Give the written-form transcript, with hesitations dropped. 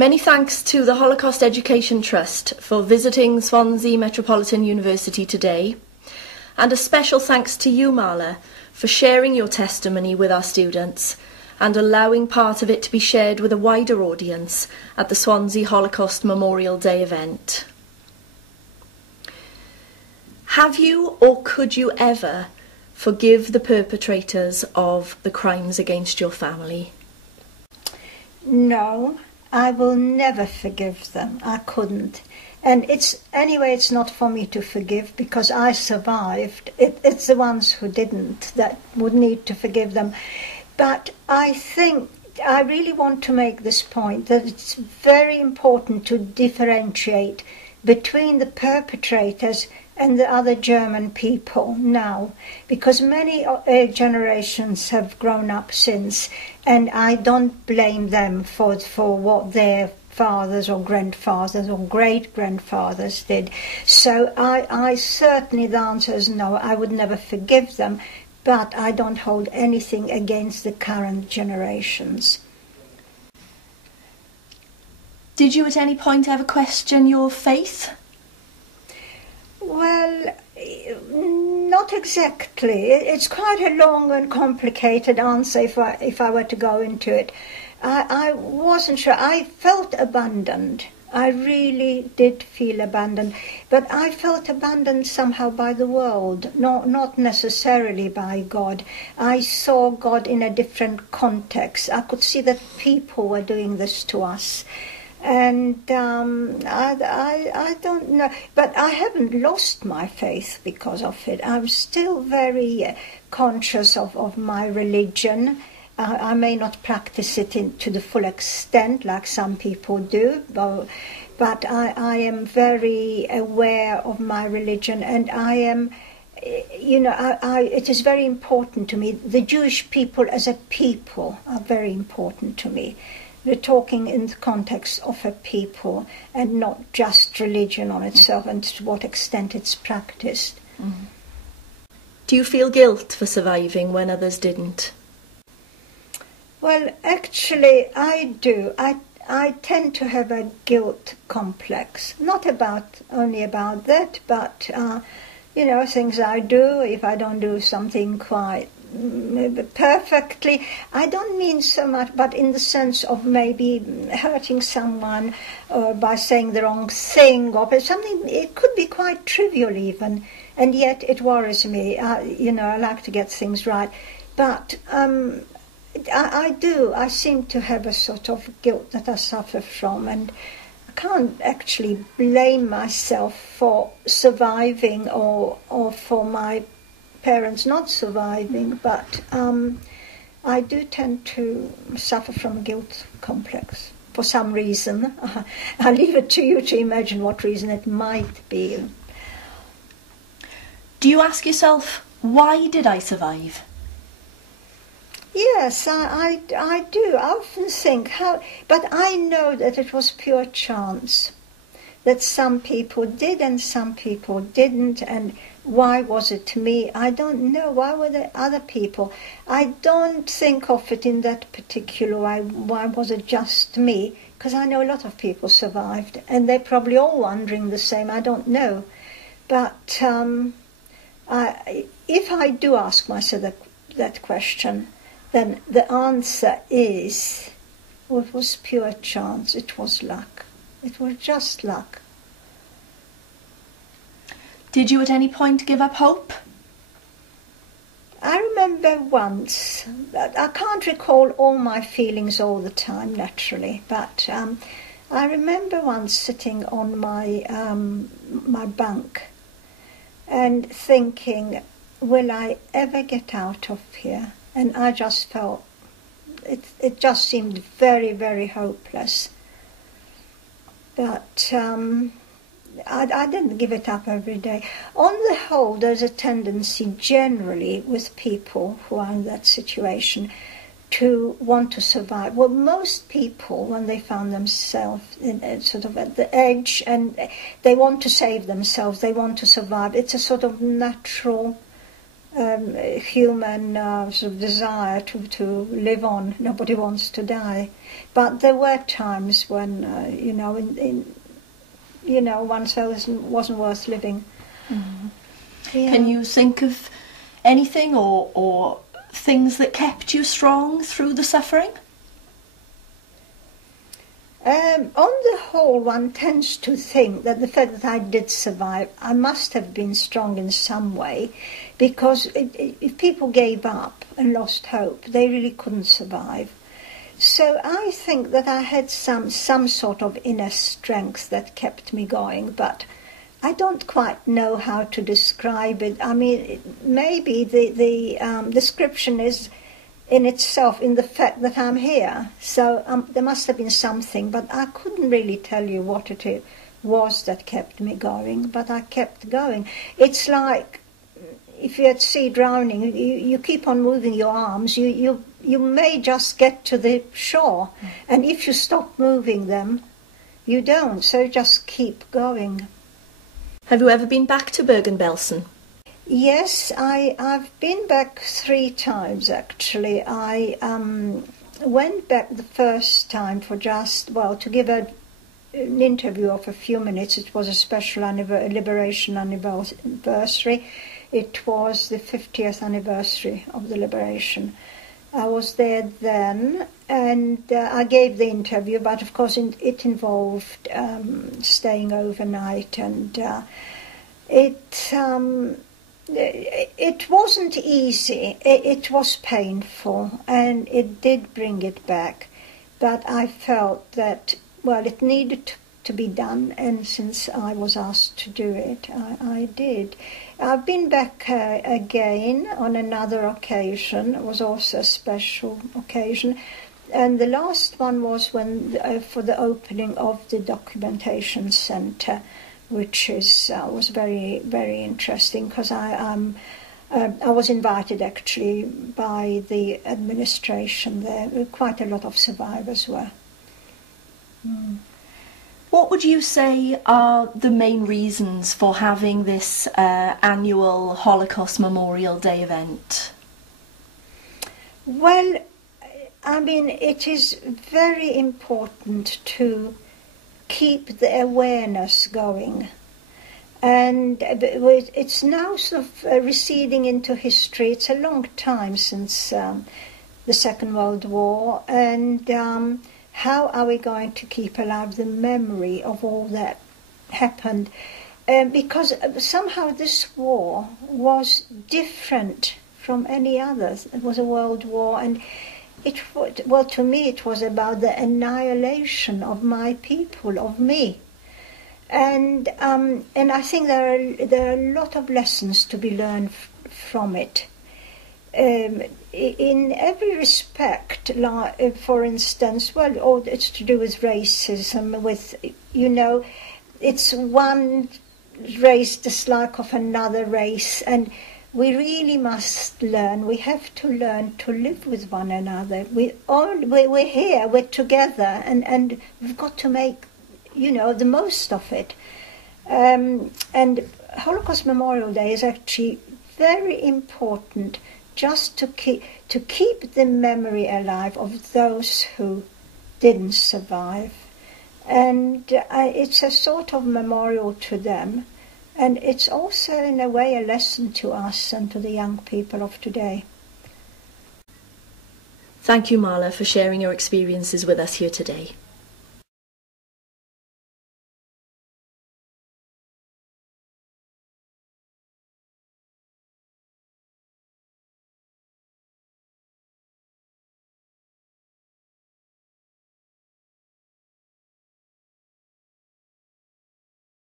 Many thanks to the Holocaust Education Trust for visiting Swansea Metropolitan University today, and a special thanks to you, Marla, for sharing your testimony with our students and allowing part of it to be shared with a wider audience at the Swansea Holocaust Memorial Day event. Have you or could you ever forgive the perpetrators of the crimes against your family? No, I will never forgive them. I couldn't. And it's not for me to forgive because I survived. It's the ones who didn't that would need to forgive them. But I think I really want to make this point that it's very important to differentiate between the perpetrators and the other German people now, because many generations have grown up since, and I don't blame them for what their fathers or grandfathers or great-grandfathers did. So I certainly, the answer is no, I would never forgive them, but I don't hold anything against the current generations. Did you at any point ever question your faith? Well, not exactly. It's quite a long and complicated answer if I were to go into it. I wasn't sure. I felt abandoned. I really did feel abandoned. But I felt abandoned somehow by the world, not necessarily by God. I saw God in a different context. I could see that people were doing this to us. And I don't know, but I haven't lost my faith because of it. I'm still very conscious of my religion. I may not practice it to the full extent like some people do, but I am very aware of my religion, and I am, it is very important to me. The Jewish people as a people are very important to me. We're talking in the context of a people and not just religion on itself and to what extent it's practiced. Mm. Do you feel guilt for surviving when others didn't? Well, actually, I do. I tend to have a guilt complex, not only about that, but, things I do, if I don't do something quite perfectly. I don't mean so much, but in the sense of maybe hurting someone by saying the wrong thing or something. It could be quite trivial even, and yet it worries me. I like to get things right, but I do. I seem to have a sort of guilt that I suffer from, and I can't actually blame myself for surviving or for my parents not surviving, but I do tend to suffer from a guilt complex for some reason. I'll leave it to you to imagine what reason it might be. Do you ask yourself, why did I survive? Yes, I do. I often think how, but I know that it was pure chance, that some people did and some people didn't, and why was it me? I don't know. Why were there other people? I don't think of it in that particular way. Why was it just me? Because I know a lot of people survived, and they're probably all wondering the same. I don't know. But if I do ask myself that question, then the answer is, well, it was pure chance. It was luck. It was just luck. Did you at any point give up hope? I remember once, I can't recall all my feelings all the time, naturally, but I remember once sitting on my bunk and thinking, will I ever get out of here? And I just felt, it just seemed very, very hopeless. But I didn't give it up every day. On the whole, there's a tendency generally with people who are in that situation to want to survive. Well, most people, when they found themselves sort of at the edge and they want to save themselves, they want to survive, it's a sort of natural human sort of desire to live on. Nobody wants to die, but there were times when one's life wasn't worth living. Mm-hmm. Yeah. Can you think of anything or things that kept you strong through the suffering? On the whole, one tends to think that the fact that I did survive, I must have been strong in some way, because if people gave up and lost hope, they really couldn't survive. So I think that I had some sort of inner strength that kept me going, but I don't quite know how to describe it. I mean, maybe the description is in itself in the fact that I'm here. So there must have been something, but I couldn't really tell you what it was that kept me going, but I kept going. It's like if you're at sea drowning, you keep on moving your arms, you may just get to the shore, and if you stop moving them, you don't, so you just keep going. Have you ever been back to Bergen-Belsen? Yes, I've been back 3 times actually. I went back the first time for to give an interview of a few minutes. It was a special liberation anniversary. It was the 50th anniversary of the liberation. I was there then, and I gave the interview, but of course it involved staying overnight, and it wasn't easy. It was painful, and it did bring it back. But I felt that, well, it needed to be done, and since I was asked to do it, I did. I've been back again on another occasion. It was also a special occasion. And the last one was when for the opening of the documentation centre, which was very, very interesting, because I was invited actually by the administration there. Quite a lot of survivors were. Mm. What would you say are the main reasons for having this annual Holocaust Memorial Day event? Well, I mean, it is very important to keep the awareness going. And it's now sort of receding into history. It's a long time since the Second World War, and how are we going to keep alive the memory of all that happened? Because somehow this war was different from any others. It was a world war, and to me it was about the annihilation of my people, of me. And I think there are a lot of lessons to be learned from it. In every respect, like, for instance, it's to do with racism, with, it's one race dislike of another race, and we really must learn, we have to learn to live with one another. We're here, we're together, and we've got to make, the most of it. And Holocaust Memorial Day is actually very important, just to keep the memory alive of those who didn't survive. And it's a sort of memorial to them. And it's also, in a way, a lesson to us and to the young people of today. Thank you, Marla, for sharing your experiences with us here today.